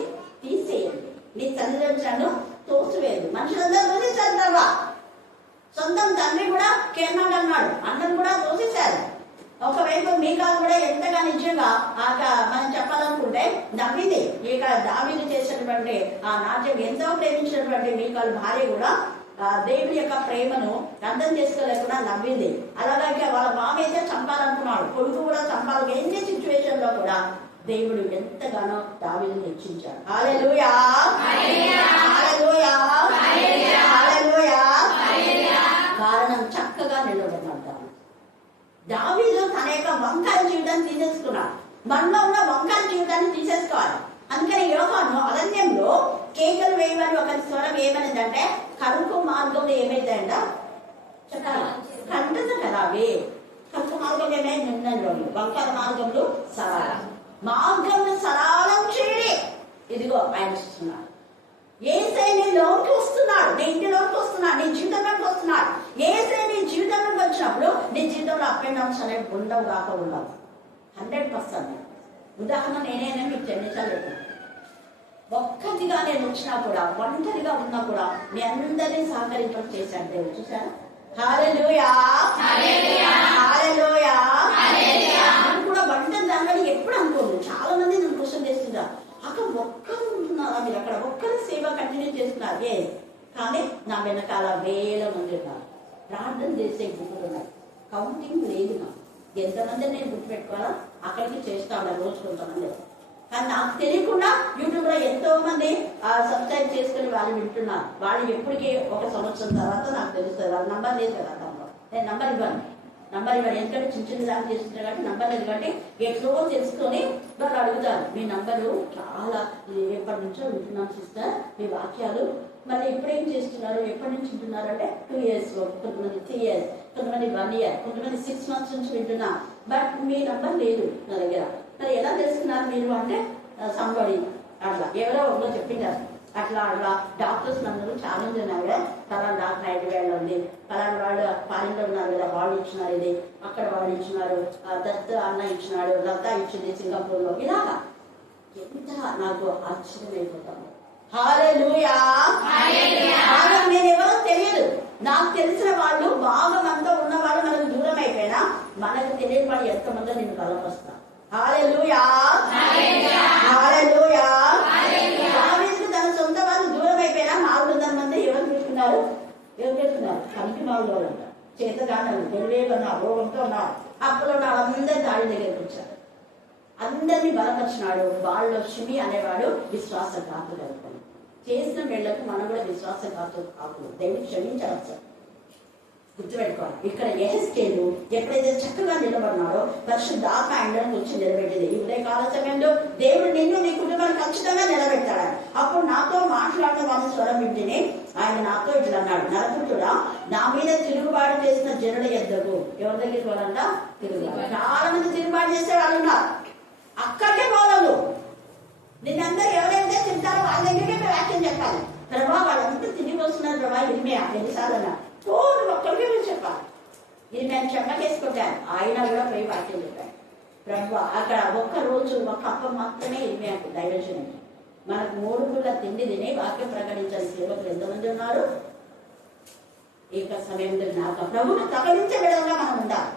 తీసేయండి, నీ సన్నిధించాను తోసివేయదు. మనుషులందరూ తోసేశారు ప్రభా. సొంతం తండ్రి కూడా కేర్నాడు అన్నాడు, అన్నం కూడా తోసేశారు. ఒకవైపు మీకాలు కూడా ఎంతగా నిజంగా మనం చెప్పాలనుకుంటే నవ్వింది. ఇక దావీదు చేసినటువంటి ఆ నాట్యం ఎంతో ప్రేమించినటువంటి మీకాలు భార్య కూడా దేవుడి యొక్క ప్రేమను అర్థం చేసుకోలేకుండా నవ్వింది. అలాగే వాళ్ళ మామ అయితే చంపాలనుకున్నాడు, కొడుకు కూడా చంపాలి. ఎన్ని సిచ్యువేషన్ లో కూడా దేవుడు ఎంతగానో దావీదుని హెచ్చించాడు. హల్లెలూయా, హల్లెలూయా, హల్లెలూయా. కారణం చక్కగా నిలబడ్డాడు. దావీదు తన యొక్క వంకాయ జీవితాన్ని తీసేసుకున్నాడు. మనలో ఉన్న వంకాయ జీవితాన్ని తీసేసుకోవాలి. అందుకని యోహాను అరణ్యంలో కేకలు వేయమని ఒక స్వరం ఏమనిందంటే, కరుకు మార్గంలో ఏమైందంట చెప్పాలి, కంటత కదావి. కరుకు మార్గం ఏమైంది ఉందండి, వంకర మార్గంలో సరళం, మార్గంలో సరళం చేయడే. ఇదిగో ఆయన ఇస్తున్నాడు. ఏసై నీ లోకి వస్తున్నాడు, నీ ఇంటిలోకి వస్తున్నాడు, నీ జీవితంలోకి వస్తున్నాడు. ఏసై నీ జీవితంలోకి వచ్చినప్పుడు నీ జీవితంలో అప్ అండ్ డౌన్స్ అనేవి ఉండవు కాక ఉండవు. 100%. ఉదాహరణ నేనేనే మీకు చెల్లించలేదు. ఒక్కటిగా నేను వచ్చినా కూడా, ఒంటరిగా ఉన్నా కూడా మీ అందరినీ సహకరించడం చేశాను దేవుడు. చూసారా? హల్లెలూయా, హల్లెలూయా. నేను కూడా ఒంటరి దానివల్ల ఎప్పుడు అనుకోను. చాలా మంది నన్ను క్వశ్చన్ చేస్తున్నారు, అక్కడ ఒక్కరు ఉంటున్నారా మీరు, అక్కడ ఒక్కరు సేవ కంటిన్యూ చేస్తున్నారు. కానీ నా వెనకాల వేల మంది ఉన్నారు, ప్రార్థన చేసే గుంపులు ఉన్నాయి, కౌంటింగ్ లేదు. నాకు ఎంతమంది నేను గుర్తుపెట్టుకోవాలా, అక్కడికి చేస్తా ఉన్నారు రోజు కొంతమంది. కానీ నాకు తెలియకుండా యూట్యూబ్ లో ఎంతో మంది సబ్స్క్రైబ్ చేసుకుని వాళ్ళు వింటున్నారు. వాళ్ళు ఎప్పటికీ 1 సంవత్సరం తర్వాత నాకు తెలుస్తుంది. వాళ్ళ నంబర్ లేదు కదా దాంట్లో, నేను నంబర్ ఇవ్వను. ఎందుకంటే చిన్న దాన్ని చేస్తుంటారు కాబట్టి నంబర్ లేదు. కాబట్టి ఎట్లో తెలుసుకొని వాళ్ళు అడుగుతారు, మీ నంబరు చాలా ఎప్పటి నుంచో వింటున్నాను సిస్టర్, మీ వాక్యాలు మళ్ళీ ఎప్పుడేం చేస్తున్నారు, ఎప్పటి నుంచి వింటున్నారు అంటే 2 years, కొంతమంది 3 years, కొంతమంది 1 year, కొంతమంది 6 months నుంచి వింటున్నా. బట్ మీ నంబర్ లేదు నా దగ్గర. మరి ఎలా తెలుసుకున్నారు మీరు అంటే, సంబడి అట్లా ఎవరో ఒకరు చెప్పింటారు. అట్లా డాక్టర్స్ అందరూ చాలా మంది ఉన్నారు కదా, పలానా డాక్టర్ హైదరాబాద్ ఉంది, పలానా వాళ్ళు ఫారిన్లో ఉన్నారు కదా, వాళ్ళు ఇచ్చినారు, ఇది అక్కడ వాళ్ళు ఇచ్చినారు, దత్ అన్న ఇచ్చినాడు, లతా ఇచ్చింది సింగపూర్ లో. ఇలాగా ఎంత నాకు ఆశ్చర్యమైపోతాను. హల్లెలూయా. నేను ఎవరో తెలియదు, నాకు తెలిసిన వాళ్ళు బాగా మనతో ఉన్న వాళ్ళు మనకు దూరం అయిపోయినా మనకు తెలియని వాళ్ళు ఎంతమందో నేను బలపరుస్తా. హల్లెలూయా, హల్లెలూయా. దావీదుకు తన సొంత వాళ్ళు దూరం అయిపోయినా 400 మంది ఎవరు పెట్టుకున్నారు, కంటి మావులు వాళ్ళంట, చేతగానలు, తెలివేగా ఉన్నారు, రోగంతో ఉన్నారు, అప్పులో ఉన్న వాళ్ళందరూ దాడి దగ్గరికి వచ్చారు. అందరినీ బలపరిచినాడు. వాళ్ళు షిమి అనేవాడు విశ్వాసఘాతులు అనుకోండి. చేసిన వేళ్లకు మనం కూడా విశ్వాసఘాతులు కాకూడదు. దేవుడు క్షమించవచ్చు. గుర్తుపెట్టుకోవాలి. ఇక్కడ యెహెజ్కేలు ఎప్పుడైతే చక్కగా నిలబడినాడో పరిశుద్ధాత్మ ఆయనకు వచ్చి నిలబెట్టింది. ఈ ఉదయకాల సమయంలో దేవుడు నిన్ను నీ కుటుంబాన్ని ఖచ్చితంగా నిలబెట్టాడు. అప్పుడు నాతో మాట్లాడిన వాళ్ళ స్వరం వింటిని ఆయన నాతో ఇట్లా అన్నాడు, నరపుత్రుడా, నా మీద తిరుగుబాటు చేసిన జనుల యొద్దకు. ఎవరి దగ్గరికి వాళ్ళంట? తిరుగుబాటు. చాలా మంది తిరుగుబాటు చేసే వాళ్ళు ఉన్నారు. అక్కడికే పోలేదు. నిన్నందరూ ఎవరైతే తింటారో వాళ్ళ దగ్గరికే వాక్యం చెప్పాలి. ప్రభా వాళ్ళంతా తిరిగి వస్తున్నారు ప్రభా, ఇరిమియా ఎన్నిసార్లు నువ్వు ఒక్కడికే మీరు చెప్పాలి. ఇది నేను చెమ్మకేసుకుంటాను. ఆయన కూడా పోయి వాక్యం చెప్పాను. ప్రభు అక్కడ ఒక్క రోజు ఒక అప్ప మాత్రమే ఇరిమియాకు దైవజనం. మనకు 3 పూట తిండి తిని వాక్యం ప్రకటించాలి. సేవకులు ఎంతమంది ఉన్నారు? ఏక సమయంలో నాకు ప్రభువును తగలించే విధంగా మనం ఉండాలి.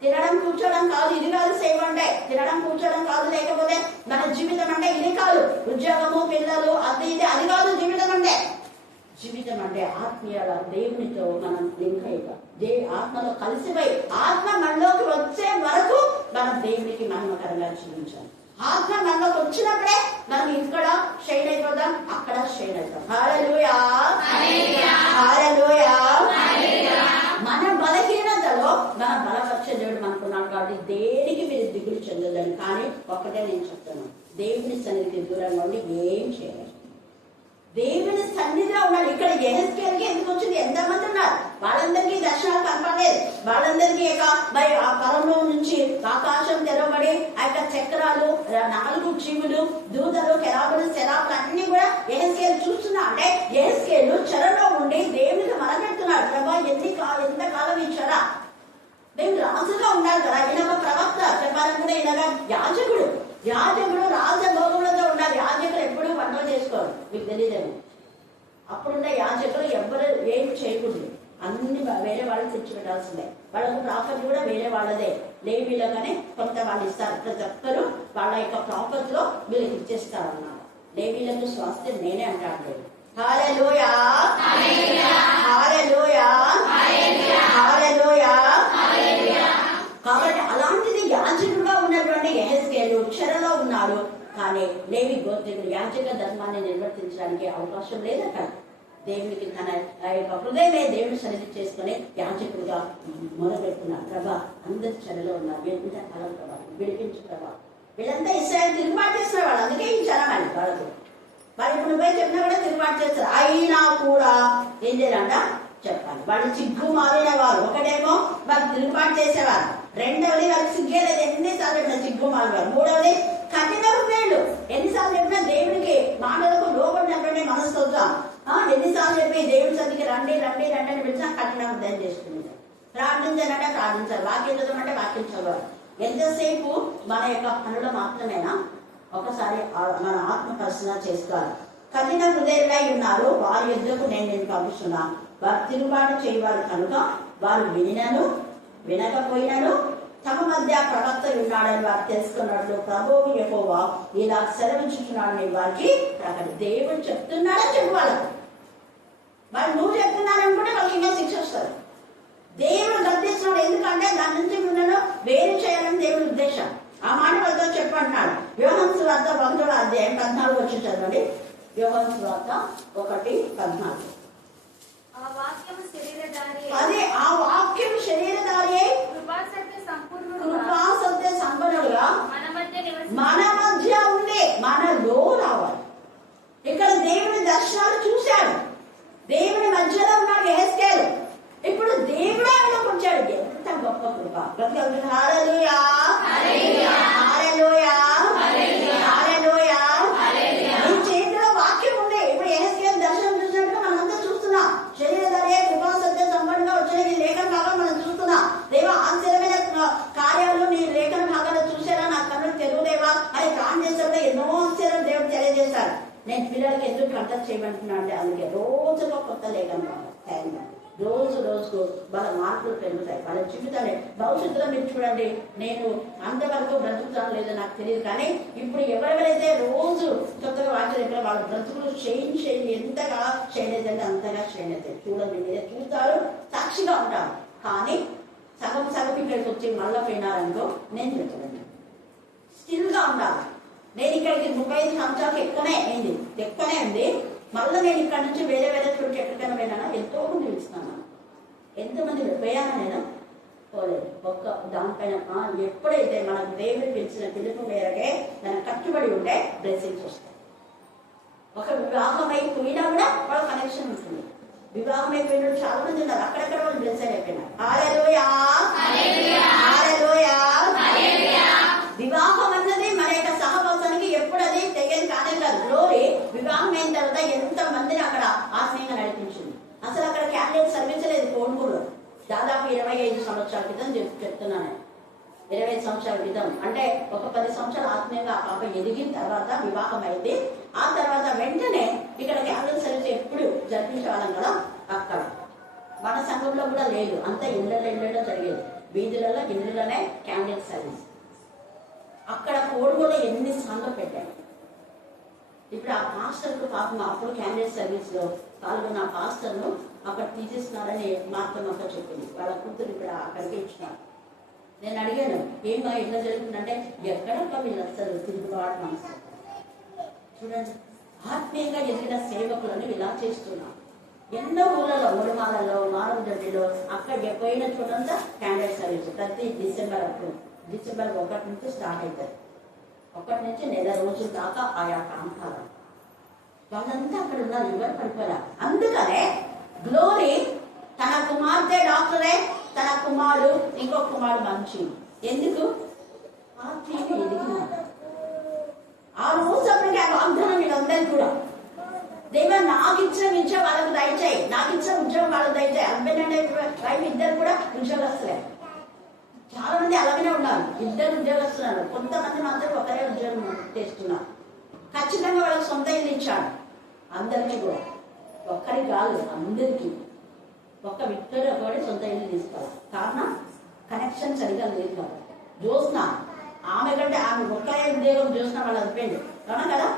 తినడం కూర్చోవడం కాదు, ఇది కాదు సేవ అంటే. తినడం కూర్చోవడం కాదు, లేకపోతే మన జీవితం అంటే ఇది కాదు. ఉద్యోగము, పిల్లలు, అది ఇది అది కాదు జీవితం అంటే. జీవితం అంటే ఆత్మీయ దేవునితో మనం లింక్ అయ్యి ఆత్మలో కలిసిపోయి ఆత్మ మనలోకి వచ్చే వరకు మనం దేవునికి మహిమకరంగా జీవించాలి. ఆత్మ మనలోకి వచ్చినప్పుడే మనం ఇక్కడ షైన్ అయిపోదాం, అక్కడ షైన్ అవుతాం. హల్లెలూయా, హల్లెలూయా. మన బలహీనతలో మన బలపరిచే దేవుడు మనకున్నాడు కాబట్టి దేనికి మీరు దిగులు చెందలేను. కానీ ఒక్కటే నేను చెప్తాను, దేవుని సన్నిధికి దూరంగా ఉండి ఏం చేయలేదు. దేవుని సన్నిధిలో ఉన్నారు. ఇక్కడ యెహెజ్కేలుకి ఎందుకు వచ్చింది? ఎంతమంది ఉన్నారు? వాళ్ళందరికీ దర్శనాలు కనపడలేదు. వాళ్ళందరికీ ఆ పరంలో నుంచి ఆకాశం తెరవబడి ఆ యొక్క చక్రాలు, 4 జీవులు, దూతలు, కెరాబులు, శరాబులు అన్ని కూడా యెహెజ్కేలు చూస్తున్నా. అంటే యెహెజ్కేలు చెరలో ఉండి దేవునికి మనపెడుతున్నాడు. ప్రభా ఎంతకాలం ఈ చెర? మేము రాజుగా ఉండాలి కదా. ఈయన ఒక ప్రవక్త, చెప్పాలంటే ఈయన యాజకుడు. రాజభోగులతో ఉండాలి. యాజకులు ఎప్పుడు వంటలు చేసుకోరు, మీకు తెలియదేమో. అప్పుడున్న యాజకులు ఎవ్వరు ఏం చేయకూడదు, అన్ని వేరే వాళ్ళు తెచ్చిపెట్టాల్సిందే. వాళ్ళకు ప్రాపర్టీ కూడా వేరే వాళ్ళదే. లేవీలోగానే కొంత వాళ్ళు ఇస్తారు. ప్రతి ఒక్కరు వాళ్ళ యొక్క ప్రాపర్టీ లో వీళ్ళకి ఇచ్చేస్తారు అన్నమాట. లేవీలకు స్వాస్థ్యం నేనే అంటాడు. హల్లెలూయా, హల్లెలూయా, హల్లెలూయా. కాబట్టి అలాంటిది యాజకుడుగా ఉన్నటువంటి యెహెజ్కేలు చెరలో ఉన్నాడు. కానీ లేవి గోత్రికుడు యాజక ధర్మాన్ని నిర్వర్తించడానికి అవకాశం లేదట. దేవునికి తన యొక్క హృదయమే దేవుని సన్నిధి చేసుకుని యాజకుడుగా మొదలుపెడుతున్నాడు. ప్రభా అందరు చెరలో ఉన్నారు, ఎంత కాలం ప్రభా విడిపించు ప్రభా. వీళ్ళంతా ఇశ్రాయేలు తిరుగుబాటు చేసిన వాళ్ళు, అందుకే ఈ చెరమని వాళ్ళకు. వాళ్ళు ఇప్పుడు నువ్వే చెప్పినా కూడా తిరుగుబాటు చేస్తారు. అయినా కూడా ఏం చేయాలంట చెప్పాలి. వాళ్ళు సిగ్గు మారిన వారు. ఒకటేమో వాళ్ళు తిరుగుబాటు చేసేవారు, రెండవది వాళ్ళకి సిగ్గేలేదు. ఎన్నిసార్లు చెప్పిన సిగ్గు మారేవారు. మూడవది కఠిన హృదయులు. ఎన్నిసార్లు చెప్పినా దేవునికి మాటలకు లోబడినటువంటి మనసు వద్దాం. ఎన్నిసార్లు చెప్పి దేవుడి సన్నిధికి రండి రండి రండి అని పిలిచినా కఠిన హృదయం చేసుకుంటారు. ప్రార్థించాలంటే ప్రార్థించాలి, వాక్యం చదవమంటే వాక్యం చదవాలి. ఎంతసేపు మన యొక్క పనులు మాత్రమేనా? ఒకసారి మన ఆత్మ పరిశీలన చేసుకోవాలి. కఠిన హృదయులై ఉన్నారు, వారి యుద్ధకు నేను పంపిస్తున్నా. వారు తిరుగుబాటు చేయవారు కనుక వారు వినను వినకపోయినను తమ మధ్య ప్రవక్త ఉన్నాడని వారు తెలుసుకున్నట్లు ప్రభువు యెహోవా ఇలా సెలవించుతున్నాడని వారికి దేవుడు చెప్తున్నాడని చెప్పు వాళ్ళకు. వాళ్ళు నువ్వు చెప్తున్నారనుకుంటే వాళ్ళకి ఇంకా శిక్ష వస్తారు. దేవుడు గద్దిస్తున్నాడు. ఎందుకంటే దాని నుంచి మిమ్మల్ని వేరు చేయాలని దేవుడి ఉద్దేశం. ఆ మాట వాళ్ళతో చెప్పంటున్నాడు. యోహాను సువార్త 1వ అధ్యాయం 14 వచ్చి చదవండి. యోహాను సువార్త 1:14. అదే ఆ వాక్యం శరీరధారి కృపా సత్య సంపన్నుడుగా మన మధ్య ఉండే మనలో రావాలి. ఇక్కడ దేవుని దర్శనాలు చూశాడు. దేవుని మధ్యలో ఉన్నాడు యెహెజ్కేలు. ఇప్పుడు దేవుడే ఆయనకు వచ్చాడు. ఎంత గొప్ప కృప. హల్లెలూయా, హల్లెలూయా, హల్లెలూయా. ఈ చేతిలో వాక్యం ఉంది. ఇప్పుడు యెహెజ్కేలు దర్శనం చూసినట్టుగా మనంతా చూస్తున్నాం. శరీరధారే కృపా సత్య సంపన్నుగా వచ్చిన నీ లేఖన భాగం మనం చూస్తున్నాం. దేవ ఆశ్చర్యమైన కార్యాలు నీ లేఖన భాగాలు చూసారా, నా కన్నులు తెలుగుదేవా అని ప్రాణం చేసేప్పుడు ఎన్నో ఆశ్చర్యాలు దేవుడు తెలియజేశారు. నేను పిల్లలకి ఎందుకు కంటెక్ట్ చేయమంటున్నా అంటే అందుకే రోజులో కొత్త లేఖన భాగం రోజు రోజుకు వాళ్ళ మార్పులు పెరుగుతాయి. వాళ్ళ జీవితాలే భవిష్యత్తులో మీరు చూడండి, నేను అంతవరకు బ్రతుకుతాను లేదో నాకు తెలియదు, కానీ ఇప్పుడు ఎవరెవరైతే రోజు కొత్తగా వాక్యం వాళ్ళ బ్రతుకులు చేంజ్ ఎంతగా చేంజ్ అయితే అంతగా చేంజ్ అవుతాయి. చూడండి, మీరే చూస్తారు, సాక్షిగా ఉంటారు. కానీ సగం ఇక్కడికి వచ్చి మళ్ళా పోయినారనుకో నేను చెప్తాను, స్టిల్ గా ఉండాలి. నేను ఇక్కడికి 35 సంవత్సరాలకు ఎక్కువనే ఉంది. మళ్ళీ నేను ఇక్కడ నుంచి వేరే చోటుకి ఎక్కడికైనా పోయినా ఎంతో మంది పిలుస్తున్నాను. ఎంతమంది పోయానా నేను పోలేదు. ఒక్క దానిపైన ఎప్పుడైతే మనకు దేవుడు పిలిచిన పిలుపు మేరకే మనం కట్టుబడి ఉంటే బ్లెస్సింగ్స్ వస్తాయి. ఒక వివాహం అయిపోయినా కూడా వాళ్ళ కనెక్షన్ ఉంటుంది. వివాహం అయిపోయిన చాలా మంది ఉన్నారు, అక్కడక్కడ వాళ్ళు బ్లెస్ అయిపోయినారు. హల్లెలూయా, హల్లెలూయా. వివాహం అన్నది మన యొక్క సహవాసానికి ఎప్పుడు అది తెగేది కానే కాదు. గ్లోరీ వివాహం అయిన తర్వాత ఎంత మందిని అక్కడ ఆత్మీయంగా నడిపించింది. అసలు అక్కడ క్యాండిడేట్ సర్వీస్ లేదు కోణుగూరు. దాదాపు 25 సంవత్సరాల క్రితం చెప్తున్నాను. 25 సంవత్సరాల క్రితం అంటే ఒక 10 సంవత్సరాలు ఆత్మీయంగా ఆ పాప ఎదిగిన తర్వాత వివాహం అయితే ఆ తర్వాత వెంటనే ఇక్కడ క్యాండిడేట్ సర్వీస్ ఎప్పుడు జరిపించేవాళ్ళం కదా. అక్కడ మన సంఘంలో కూడా లేదు, అంతా ఇళ్ళలో జరిగేది. వీధులలో ఇళ్ళలోనే క్యాండిడేట్ సర్వీస్. అక్కడ కోడుగూడలో ఎన్నిసార్లు పెట్టాడు. ఇప్పుడు ఆ పాస్టర్కు పాపం అప్పుడు క్యాండిడేట్ సర్వీస్ లో పాల్గొన్న ఆ పాస్టర్ను అక్కడ తీసేస్తున్నారని మాత్రం అక్కడ చెప్పింది. వాళ్ళ కూతురు ఇక్కడ అక్కడికి ఇచ్చినారు. నేను అడిగాను, ఏమో ఎట్లా జరుగుతుందంటే ఎక్కడక్క వీళ్ళు వస్తారు తిరుగుబాటు మనసు. చూడండి, ఆత్మీయంగా ఎదిగిన సేవకులను ఇలా చేస్తున్నాం. ఎన్నో ఊళ్ళలో మురుమాలలో మారుదడ్డిలో అక్కడ పోయిన చోటంతా క్యాండిడేట్ సర్వీస్ ప్రతి డిసెంబర్ 1 నుంచి స్టార్ట్ అవుతుంది. 1 నుంచి నెల రోజుల దాకా ఆయా ప్రాంతాలు వాళ్ళంతా అక్కడ ఉన్నారు, ఎవరు పడిపోయారు. అందుకనే గ్లోరీ తన కుమార్తె డాక్టరే, తన కుమారుడు ఇంకొక కుమారుడు మంచి. ఎందుకు ఆత్మీయంగా ఎదిగినారు. ఆ రోజు అప్పటికి ఆ వాగ్దానం వీళ్ళందరికీ కూడా దేవా నాకు ఇచ్చిన విద్య వాళ్ళకు దయచేయి, నాకు ఇచ్చిన ఉద్యోగం వాళ్ళకు దయచేయి. హస్బెండ్ అండ్ వైఫ్ ఇద్దరు కూడా ఉద్యోగస్తులే. చాలా మంది అలాగనే ఉన్నారు, ఇద్దరు ఉద్యోగస్తున్నారు. కొంతమంది మాత్రం ఒకరే ఉద్యోగం చేస్తున్నారు. ఖచ్చితంగా వాళ్ళకి సొంత ఇల్లు ఇచ్చాడు అందరికీ కూడా, ఒక్కరికి కాదు అందరికీ. ఒక్క విక్టోరియా కూడా సొంత ఇల్లు తీసుకోవాలి. కారణం కనెక్షన్ సరిగా లేదు కాబట్టి. జ్యోత్స్న ఆమె కంటే ఆమె ఒక్కరే ఉద్యోగం చూసిన వాళ్ళ హస్బెండ్ అవునా కదా.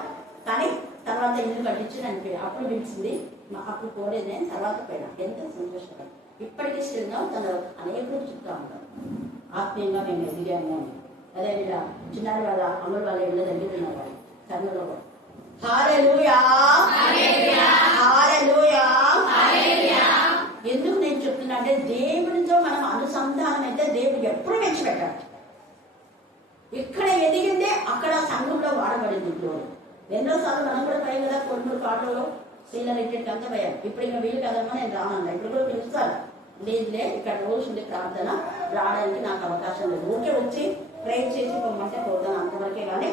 కానీ తర్వాత ఇల్లు కట్టించి అనిపోయి అప్పుడు పిలిచింది, అప్పుడు కోరేదే తర్వాత పోయినా. ఎంత సంతోషపడి ఇప్పటికీ స్థిరంగా తను అనేకులు చెప్తా ఉంటాం ఆత్మీయంగా మేము ఎదిగాము అని. అదే ఇలా చిన్నారి వాళ్ళ అమ్మలు వాళ్ళ ఇళ్ళ దగ్గర ఉన్నారు వాళ్ళు కర్నూలులో కూడా. హల్లెలూయా, హల్లెలూయా. ఎందుకు నేను చెప్తున్నా అంటే దేవునితో మనం అనుసంధానం అయితే దేవుడు ఎప్పుడు మెచ్చిపెట్టాడు. ఇక్కడ ఎదిగిందే అక్కడ సంఘంలో వాడబడింది. గ్లోరీ ఎన్నోసార్లు మనం కూడా పోయాం కదా, కొడుకులు పాటల్లో సీనియర్ ఇంటికి అంతా పోయాం. ఇప్పుడు ఇంకా వీలు కదమ్మా నేను రానన్నా. ఇప్పుడు కూడా పిలుస్తారు, లేదులే ఇక్కడ రోజు ఉంది ప్రార్థన, రావడానికి నాకు అవకాశం లేదు. ఊరికే వచ్చి ప్రేయర్ చేసి పొమ్మంటే పోతాను అంతవరకే, కానీ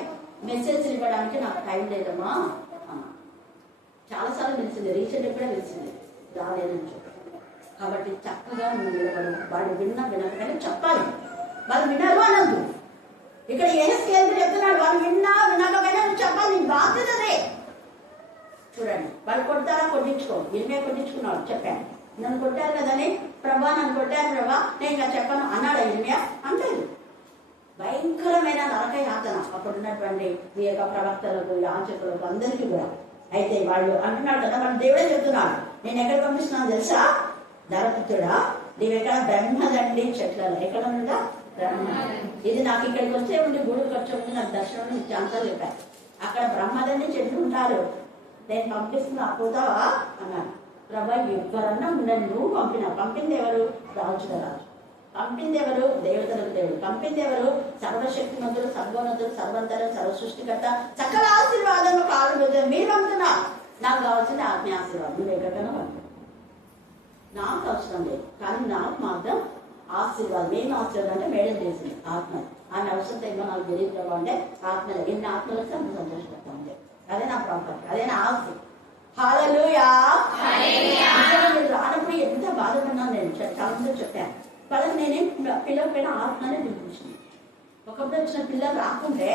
మెసేజ్ ఇవ్వడానికి నాకు టైం లేదమ్మా అన్న. చాలాసార్లు పిలిచింది, రీసెంట్ కూడా పిలిచింది, రాలేదని చెప్పి. కాబట్టి చక్కగా నువ్వు నిలబడు. వాళ్ళు వినకపోయినా చెప్పాలి. వాళ్ళు వినరు అనద్దు. ఇక్కడ ఏహెస్కేలు చెప్తున్నాడు, వాళ్ళు వినకపోయినా నువ్వు చెప్పాలి, నీ బాధ్యతనే. చూడండి, వాళ్ళు కొడతారా, కొట్టించుకో. ఇల్మే కొట్టించుకున్నాడు, చెప్పాను. నన్ను కొట్టారు కదని ప్రభా నన్ను కొట్టారు ప్రభా నేను ఇంకా చెప్పను అన్నాడు. ఇల్మియా అంటాడు. భయంకరమైన నరక యాతన అప్పుడున్నటువంటి ఈ యొక్క ప్రవక్తలకు, యాచకులకు అందరికీ కూడా. అయితే వాళ్ళు అంటున్నాడు కదా, మన దేవుడే చెప్తున్నాడు, నేను ఎక్కడ పంపిస్తున్నాను తెలుసా, ధరపుత్రుడా నీవెక్కడ బ్రహ్మదండి చెట్లలో. ఎక్కడ ఉందా బ్రహ్మ. ఇది నాకు ఇక్కడికి వస్తే ఉండి గుడి ఖర్చు ఉంది, నాకు దర్శనం ఇచ్చి అంతా చెప్పారు. అక్కడ బ్రహ్మదండి చెట్లు ఉంటారు, నేను పంపిస్తున్నా పోతావా అన్నాడు. ప్రభా ఎవరన్నా ఉండండి, నువ్వు పంపింది ఎవరు, రాజుల రాజు. పంపింది ఎవరు, దేవతలకు దేవుడు. పంపింది ఎవరు, సర్వశక్తిమంతుడు, సర్వోన్నతుడు, సర్వంతరం, సర్వసృష్టికర్త, సకల ఆశీర్వాదము కాలు మీరు పంపుతున్నా. నాకు కావాల్సింది ఆత్మీయ ఆశీర్వాదం. నువ్వు ఎక్కడికైనా పంపు, నాకు అవసరం లేదు. కానీ నాకు మాత్రం ఆశీర్వాదం. ఏం ఆశీర్వాదం అంటే మేడం చేసింది ఆత్మ. ఆమె అవసరం ఏమో నాకు తెలియదు అంటే ఆత్మలు ఎన్ని ఆత్మలు వస్తే అంత సంతోషపడతా ఉంటే అదే నా ప్రాపర్టీ, అదే నా ఆస్తి. హల్లెలూయా. రానప్పుడు ఎంత బాధపడినా నేను చాలా మంది చెప్పాను. వాళ్ళకి నేనేం పిల్లల పైన ఆత్మనే పిలిపించింది. ఒకప్పుడు వచ్చిన పిల్లలు రాకుంటే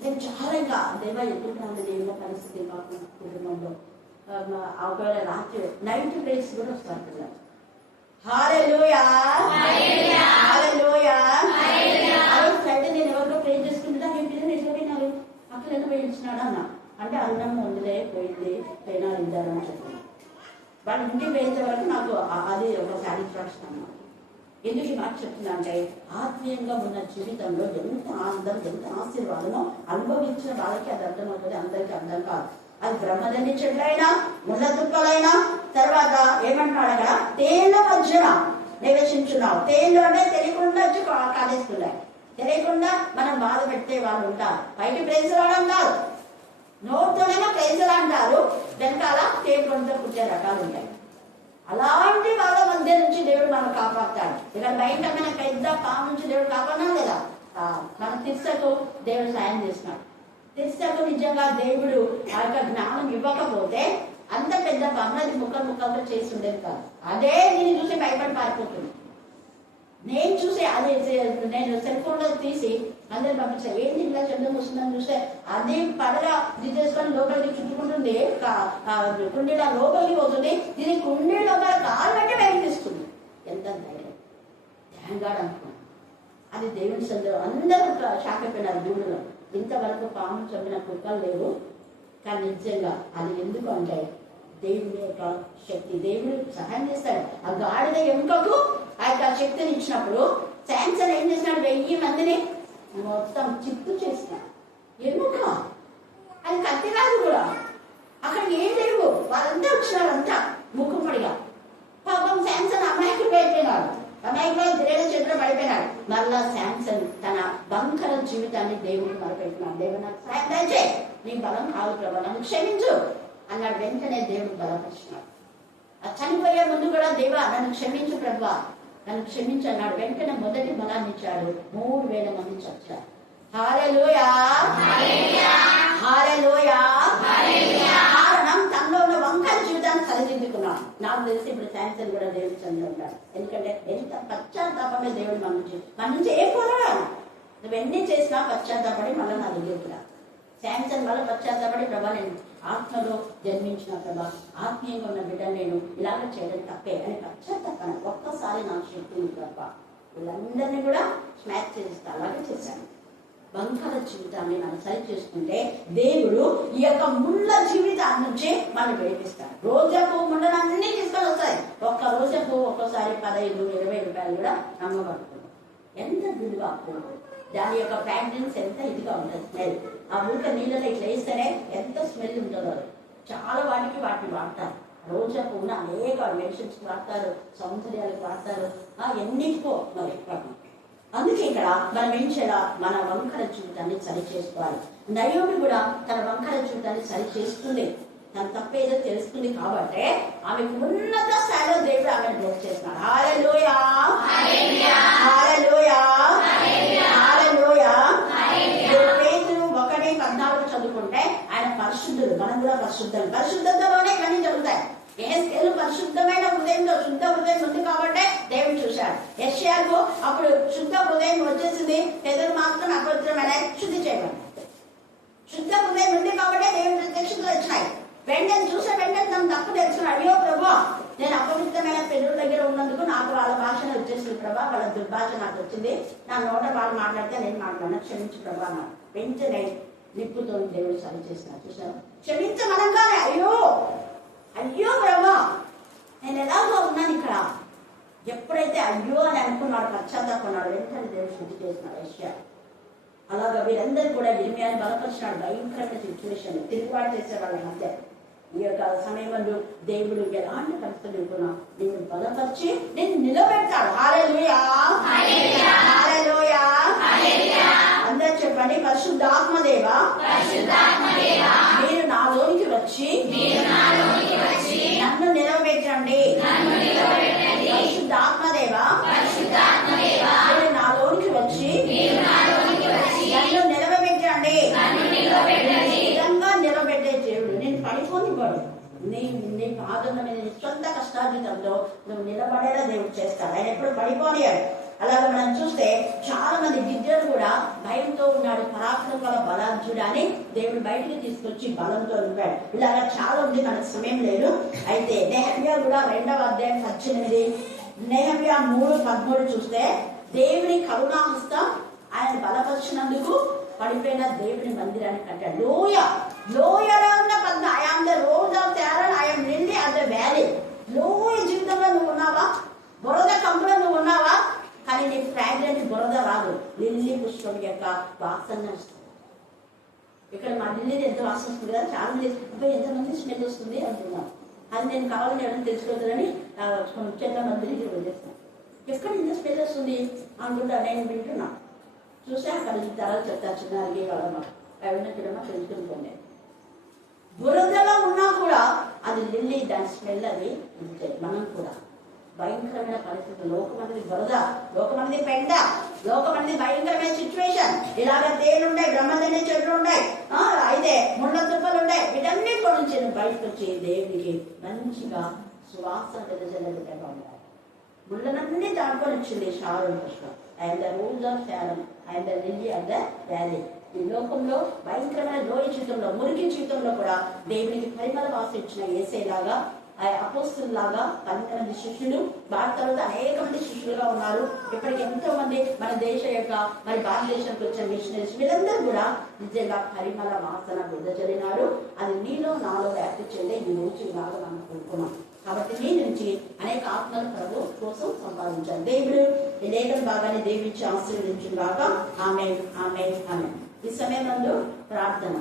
నేను చాలా ఇంకా దేవా ఎందుకు రాలేదు, ఏమో పరిస్థితి మాకు కుటుంబంలో. ఒకవేళ రాత్రి నైట్ ప్రేయర్స్ కూడా వస్తారు పిల్లలు. హల్లెలూయా, హల్లెలూయా. ఫ్రైడే నేను ఎవరిలో ప్రే చేసుకుంటున్నా, నేను పిల్లలు ఎట్లా పోయినారు, అక్కడ ఎలా వేయించినాడు అన్న అంటే అన్నం ముందులే పోయింది పోయినా ఇద్దారని చెప్పి వాళ్ళ ఇంటికి వేయించే వరకు నాకు అది ఒక సాటిస్ఫాక్షన్ అన్నమాట. ఎందుకు ఈ మాట చెప్తున్నా అంటే ఆత్మీయంగా ఉన్న జీవితంలో ఎంత ఆనందం, ఎంత ఆశీర్వాదమో అనుభవించిన వాళ్ళకి అది అర్థమవుతుంది, అందరికీ అర్థం కాదు. అది బ్రహ్మదండి చెట్లైనా, ముళ్ళ తుప్పలైనా, తర్వాత ఏమంటున్నాడు అక్కడ తేళ్ల మధ్యన నివసించున్నావు. తేన్లో అంటే తెలియకుండా వచ్చి కాలేసుకున్నాయి, తెలియకుండా మనం బాధ పెట్టే వాళ్ళు ఉంటారు. బయట ప్రేజలు అంటారు, నోటితోనేమో ప్రేజలు అంటారు, వెనకాల తేలికొంతో పుట్టే రకాలు ఉంటాయి. అలాంటి వాళ్ళ మధ్య నుంచి దేవుడు మనం కాపాడుతాడు. ఇక్కడ బయట మన పెద్ద పాము నుంచి దేవుడు కాపాడినా లేదా? మన తిర్సకు దేవుడు సాయం చేస్తున్నాడు. తిర్సకు నిజంగా దేవుడు ఆ యొక్క జ్ఞానం ఇవ్వకపోతే అంత పెద్ద పాము అది ముక్కలు చేసి ఉండేది కాదు. అదే నేను చూసి భయపడి పారిపోతుంది. నేను చూసి అదే నేను సెల్ ఫోన్ లో తీసి అందరు పంపించాను, ఏంటి ఇలా శబ్దం వస్తుందని చూస్తే అది పడగా దిద్దేసుకొని లోపలికి చుట్టుకుంటుంది, కుండీలో లోపలికి పోతుంది. దీని కుండీ లోపల కాలు బట్టి బయటకు ఇస్తుంది. ఎంత ధైర్యం! ధ్యాన్గాడు అనుకున్నాను. అది దేవుని సందర్భం. అందరూ షాక్ అయిపోయినారు. దూడులో ఇంతవరకు పాము చంపిన కుక్కలు లేవు. కానీ నిజంగా అది ఎందుకు అంటే దేవుని యొక్క శక్తి. దేవుడు సహాయం చేస్తాడు. ఆ గాడిద ఎముకకు ఆ యొక్క శక్తిని ఇచ్చినప్పుడు శాంసన్ ఏం చేసినాడు? 1000 మందిని మొత్తం చిత్తు చేసినాడు. ఎముక అది కత్తి కాదు కూడా. అక్కడ ఏం లేవు, వాళ్ళంతా వచ్చినారు, అంతా ముక్కుపడిగా. పాపం శాంసన్ అమాయకుడు అయిపోయినాడు. అమాయకుడు దేవుని చేతిలో పడిపోయినాడు. మళ్ళా శాంసన్ తన బంకర జీవితాన్ని దేవుడికి మరపెట్టినాడు. దేవుడు నాకు సహాయం దయచేయి, నీ బలం కాదు ప్రభా, నన్ను క్షమించు అన్నాడు. వెంటనే దేవుడు బలపరిచినాడు. చనిపోయే ముందు కూడా దేవా నన్ను క్షమించు ప్రభా, నన్ను క్షమించు అన్నాడు. వెంటనే మొదటి బలాన్ని ఇచ్చాడు. 3000 మంది చచ్చారు. హల్లెలూయా, హల్లెలూయా. కారణం తనలో ఉన్న వంకర జీవితాన్ని సరిదిద్దుకున్నాడు. నాకు తెలిసి ఇప్పుడు శాంసన్ కూడా దేవుడు చెంది ఉంటాడు. ఎందుకంటే ఎంత పశ్చాత్తాపమే దేవుడు మన నుంచి ఏ పోరాడు. నువ్వు ఎన్ని చేసినా పశ్చాత్తాపడి మళ్ళీ నా దగ్గరికి రా. శాంసన్ వల్ల పశ్చాత్తాపడి ప్రభా నేను ఆత్మలో జన్మించిన ప్రభా, ఆత్మీయంగా ఉన్న బిడ్డ నేను ఇలాగ చేయడం తప్పే అని పశ్చాత్తాపన. ఒక్కసారి నా శక్తిని ప్రభా వీళ్ళందరినీ కూడా స్మాష్ చేస్తా. అలాగే చేశాను. బంకర జీవితాన్ని మనం సరి చేసుకుంటే దేవుడు ఈ యొక్క ముళ్ళ జీవితాన్ని నుంచి మనం వేపిస్తాడు. రోజపు ముళ్ళలన్నీ తీసుకొని వస్తాయి. ఒక్క రోజపు ఒక్కోసారి 15-20 రూపాయలు కూడా అమ్మబడుతుంది. ఎంత విలువ! దాని యొక్క ప్యాకింగ్స్ ఎంత ఇదిగా ఉంటుంది. స్మెల్ ఆ ఉడక నీళ్ళలో ఇట్లా వేస్తేనే ఎంత స్మెల్ ఉంటుందో. చాలా వాటిని వాడతారు. రోజా పువ్వున అనేక మెడిసిన్స్ వాడతారు, సౌందర్యాలకు వాడతారు, ఎన్నిటికో మరి. అందుకే ఇక్కడ మనం ఏం చేయాలా? మన వంకర జీవితాన్ని సరి చేసుకోవాలి. నయోమి కూడా తన వంకర జీవితాన్ని సరి చేసుకుంది. తన తప్పేదో తెలుసుకుంది కాబట్టి ఆమెకు ఉన్నత స్థాయిలో దేవుడు ఆమెను బ్లెస్ చేస్తున్నాడు. హల్లెలూయా, హల్లెలూయా, హల్లెలూయా. పేతురు 1:14 చదువుకుంటే ఆయన పరిశుద్ధుడు, మనం కూడా పరిశుద్ధం. పరిశుద్ధతలోనే ఇవన్నీ జరుగుతాయి. యెహెజ్కేలు పరిశుద్ధమైన హృదయంతో శుద్ధ హృదయం ఉంది కాబట్టి దేవుడు చూశాడు. యెషయాకు అప్పుడు శుద్ధ హృదయం వచ్చేసింది, పెదవులు మాత్రం అపవిత్రమైన శుద్ధి చేయబడి. శుద్ధ హృదయం ఉంది కాబట్టి దేవుడు ప్రత్యక్షతలు వచ్చినాయి. వెంటనే చూసే వెంటనే తను తప్పు తెలుసుకున్నాడు. అయ్యో ప్రభా, నేను అపవిత్రమైన పెదవుల దగ్గర ఉన్నందుకు నాకు వాళ్ళ భాషను వచ్చేసింది ప్రభా, వాళ్ళ దుర్భాష నాకు వచ్చింది, నా నోట వాళ్ళు మాట్లాడితే నేను మాట్లాడినా, క్షమించు ప్రభా అన్నాడు. వెంటనే నిప్పుతో దేవుడు సరి చేసినాడు. చూసారు, క్షమించమనగానే అయ్యో అయ్యో ప్రభా నేను ఎలాగో ఉన్నాను ఇక్కడ. ఎప్పుడైతే అయ్యో అని అనుకున్నాడు, పశ్చాత్తాపన్నాడు, వెంటనే దేవుడు శుద్ధి చేసినాడు యెషయా. అలాగా వీరందరూ కూడా ఇర్మియాని బలపరిచినాడు. భయంకరమైన సిచ్యువేషన్, తిరుగుబాటు చేసే వాళ్ళ మధ్య ఈ యొక్క సమయంలో దేవుడు ఎలాంటి పరిస్థితులు అనుకున్నా నేను బలపరిచి నేను నిలబెడతాడు. హల్లెలూయా, హల్లెలూయా. అందరూ చెప్పండి, పరిశుద్ధాత్మదేవా మీరు నాలోనికి వచ్చి నన్ను నిలబెట్టండి. పరిశుద్ధాత్మదేవా మీరు నాలోనికి వచ్చి నన్ను నిలబెట్టండి. నిజంగా నిలబెట్టే దేవుడు. నేను పడిపోని వాడు, నీ పాదం మీద సొంత కష్టార్జితంలో నువ్వు నిలబడేలా దేవుడు చేస్తాడు. ఆయన ఎప్పుడు పడిపోనియాడు. అలాగే మనం చూస్తే చాలా మంది గిద్దెలు కూడా భయంతో ఉన్నాడు, పరాక్రమం గల బలార్జుడు అని దేవుడు బయటికి తీసుకొచ్చి బలంతో నింపాడు. ఇలాగా చాలా ఉంది, మనకు సమయం లేదు. అయితే నెహెమ్యా కూడా 2వ అధ్యాయం 18, నెహెమ్యా 3:13 చూస్తే దేవుని కరుణాహస్తం ఆయన బలపరిచినందుకు పడిపోయిన దేవుని మందిరాన్ని కట్టాడు. లోయలో ఉన్న పెద్ద I'm the road of terror, I'm lily of the valley. లోయ జీవితంలో నువ్వు ఉన్నావా? బురద కంపులో నువ్వు ఉన్నావా? కానీ నీ ఫ్రాగ్రెంట్ బురద రాదు, లిల్లీ పుష్పం యొక్క వాసన వస్తుంది. ఇక్కడ మా లిల్లీ ఎంత వాసన వస్తుంది కదా, చాలా మంది ఎంతమంది స్మెల్ వస్తుంది అంటున్నాం. అది నేను కావాలని ఎవరైనా తెలుసుకోవద్దని చెట్ల మందిని వదిలేస్తాను. ఎక్కడ ఇంత స్మెల్ వస్తుంది అనుకుంటా నేను వింటున్నా. చూస్తే అక్కడ తరాలు చెప్తా చిన్నకి వాళ్ళమ్మ ఎవరైనా చూడమా తెలుసుకుని పోండి. బురదలో ఉన్నా కూడా అది లిల్లీ, దాని స్మెల్ అది అంతే. మనం కూడా భయంకరమైన పరిస్థితి, లోకమనేది బురద, లోకమనేది పెంట, లోకమనేది భయంకరమైన సిచ్యువేషన్. ఇలాగ తేలుంటాయి, బ్రహ్మదన్ని చెట్లు ఉంటాయి, అయితే ముళ్ళ తుప్పలు ఉంటాయి. వీటన్నిటి నుంచి బయటకు వచ్చి దేవునికి మంచిగా సువాసన వెదజల్లేటట్టుగా ఉంటాయి. ముళ్ళనన్నీ దాటుకొని వచ్చింది షారోన్ పుష్పం. And the rules of Sharon and the lily of the valley. ఈ లోకంలో భయంకరమైన లోయ జీవితంలో, మురికి జీవితంలో కూడా దేవునికి పరిమళ వాసన ఇచ్చిన యేసేలాగా, అపోస్తుల్ లాగా 12 మంది శిష్యులు, వారి తర్వాత అనేక మంది శిష్యులుగా ఉన్నారు. ఇప్పటికి ఎంతో మంది మన దేశ యొక్క భారతదేశానికి వచ్చిన మిషనరీస్, వీళ్ళందరూ కూడా నిజంగా పరిమళ వాసన వెదజల్లినారు. అది నీలో నాలో వ్యాప్తి చెందే ఈ రోజు లాగా మనం కోరుకున్నాం. కాబట్టి నీ నుంచి అనేక ఆత్మల ప్రభు కోసం సంపాదించాలి. దేవుడు ఈ లేఖన భాగాన్ని దీవించి ఆశీర్వదించిన బాగా. ఆమేన్, ఆమేన్, ఆమేన్. ఈ సమయంలో ప్రార్థన.